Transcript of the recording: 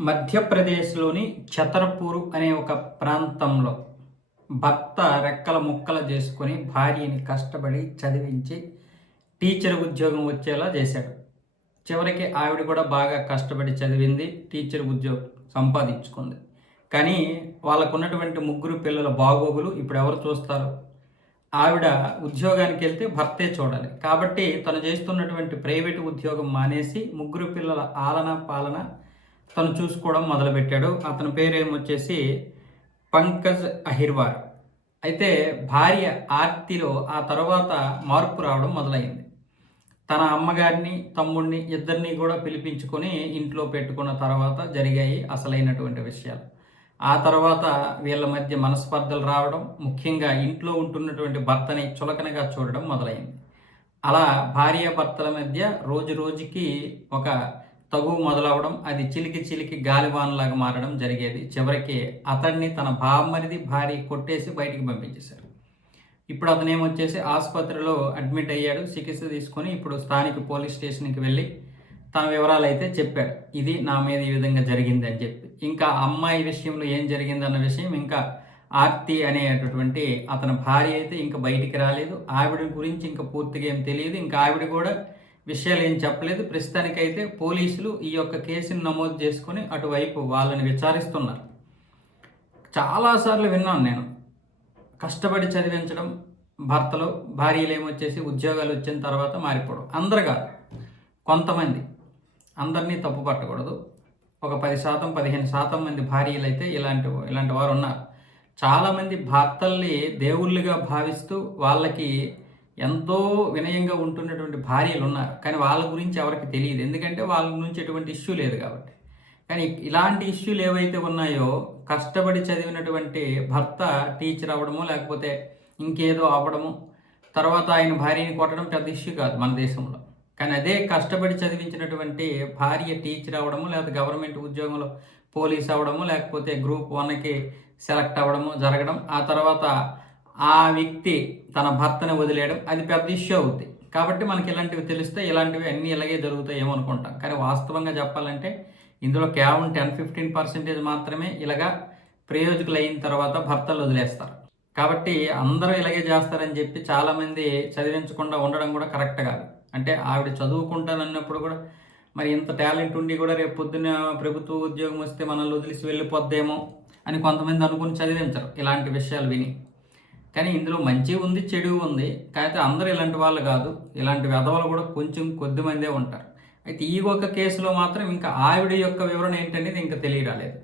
మధ్యప్రదేశ్లోని ఛతర్పూర్ అనే ఒక ప్రాంతంలో భర్త రెక్కల ముక్కలు చేసుకొని భార్యని కష్టపడి చదివించి టీచర్ ఉద్యోగం వచ్చేలా చేశాడు. చివరికి ఆవిడ కూడా బాగా కష్టపడి చదివింది, టీచర్ ఉద్యోగం సంపాదించుకుంది. కానీ వాళ్ళకున్నటువంటి ముగ్గురు పిల్లల బాగోగులు ఇప్పుడు ఎవరు చూస్తారు? ఆవిడ ఉద్యోగానికి వెళ్తే భర్తే చూడాలి. కాబట్టి తను చేస్తున్నటువంటి ప్రైవేటు ఉద్యోగం మానేసి ముగ్గురు పిల్లల ఆలన పాలన తను చూసుకోవడం మొదలుపెట్టాడు. అతని పేరేమొచ్చేసి పంకజ్ అహిర్వార్. అయితే భార్య ఆర్తిలో ఆ తర్వాత మార్పు రావడం మొదలైంది. తన అమ్మగారిని తమ్ముడిని ఇద్దరిని కూడా పిలిపించుకొని ఇంట్లో పెట్టుకున్న తర్వాత జరిగాయి అసలైనటువంటి విషయాలు. ఆ తర్వాత వీళ్ళ మధ్య మనస్పర్ధలు రావడం, ముఖ్యంగా ఇంట్లో ఉంటున్నటువంటి భర్తని చులకనగా చూడడం మొదలైంది. అలా భార్యాభర్తల మధ్య రోజు రోజుకి ఒక తగువ మొదలవడం, అది చిలికి చిలికి గాలివానలాగా మారడం జరిగేది. చివరికి అతన్ని తన బామ్మరిది భార్య కొట్టేసి బయటికి పంపించేశారు. ఇప్పుడు అతను ఏమొచ్చేసి ఆసుపత్రిలో అడ్మిట్ అయ్యాడు. చికిత్స తీసుకొని ఇప్పుడు స్థానిక పోలీస్ స్టేషన్కి వెళ్ళి తన వివరాలు అయితే చెప్పాడు. ఇది నా మీద ఈ విధంగా జరిగింది అని చెప్పి. ఇంకా అమ్మాయి విషయంలో ఏం జరిగిందన్న విషయం ఇంకా ఆర్తి అనేటటువంటి అతని భార్య అయితే ఇంకా బయటికి రాలేదు. ఆవిడ గురించి ఇంకా పూర్తిగా ఏం తెలియదు. ఇంకా ఆవిడ కూడా విషయాలు ఏం చెప్పలేదు. ప్రస్తుతానికైతే పోలీసులు ఈ యొక్క కేసును నమోదు చేసుకొని అటువైపు వాళ్ళని విచారిస్తున్నారు. చాలాసార్లు విన్నాను నేను, కష్టపడి చదివించడం భర్తలు, భార్యలు ఏమొచ్చేసి ఉద్యోగాలు వచ్చిన తర్వాత మారిపోవడం. అందరు కాదు, కొంతమంది, అందరినీ తప్పు పట్టకూడదు. ఒక 10% 15% మంది భార్యలు అయితే ఇలాంటి వారు ఉన్నారు. చాలామంది భర్తల్ని దేవుళ్ళుగా భావిస్తూ వాళ్ళకి ఎంతో వినయంగా ఉంటున్నటువంటి భార్యలు ఉన్నారు. కానీ వాళ్ళ గురించి ఎవరికి తెలియదు, ఎందుకంటే వాళ్ళ నుంచి ఎటువంటి ఇష్యూ లేదు కాబట్టి. కానీ ఇలాంటి ఇష్యూలు ఏవైతే ఉన్నాయో, కష్టపడి చదివినటువంటి భర్త టీచర్ అవ్వడము లేకపోతే ఇంకేదో అవ్వడము, తర్వాత ఆయన భార్యని కొట్టడం పెద్ద ఇష్యూ కాదు మన దేశంలో. కానీ అదే కష్టపడి చదివించినటువంటి భార్య టీచర్ అవ్వడము, లేకపోతే గవర్నమెంట్ ఉద్యోగంలో పోలీస్ అవ్వడము, లేకపోతే గ్రూప్ 1కి సెలెక్ట్ అవ్వడము జరగడం, ఆ తర్వాత ఆ వ్యక్తి తన భర్తను వదిలేయడం, అది పెద్ద ఇష్యూ అవుద్ది. కాబట్టి మనకి ఇలాంటివి తెలిస్తే ఇలాంటివి అన్నీ ఇలాగే జరుగుతాయి ఏమనుకుంటాం. కానీ వాస్తవంగా చెప్పాలంటే ఇందులో కేవలం 10-15% మాత్రమే ఇలాగా ప్రయోజకులు అయిన తర్వాత భర్తలు వదిలేస్తారు. కాబట్టి అందరూ ఇలాగే చేస్తారని చెప్పి చాలామంది చదివించకుండా ఉండడం కూడా కరెక్ట్ కాదు. అంటే ఆవిడ చదువుకుంటానన్నప్పుడు కూడా మరి ఇంత టాలెంట్ ఉండి కూడా రేపు పొద్దున్న ప్రభుత్వ ఉద్యోగం వస్తే మనల్ని వదిలేసి వెళ్ళిపోద్దేమో అని కొంతమంది అనుకుని చదివించరు ఇలాంటి విషయాలు విని. కానీ ఇందులో మంచి ఉంది, చెడు ఉంది. కాకపోతే అందరూ ఇలాంటి వాళ్ళు కాదు. ఇలాంటి వెధవలు కూడా కొంచెం కొద్దిమందే ఉంటారు. అయితే ఈ ఒక కేసులో మాత్రం ఇంకా ఆవిడ యొక్క వివరణ ఏంటనేది ఇంకా తెలియరాలేదు.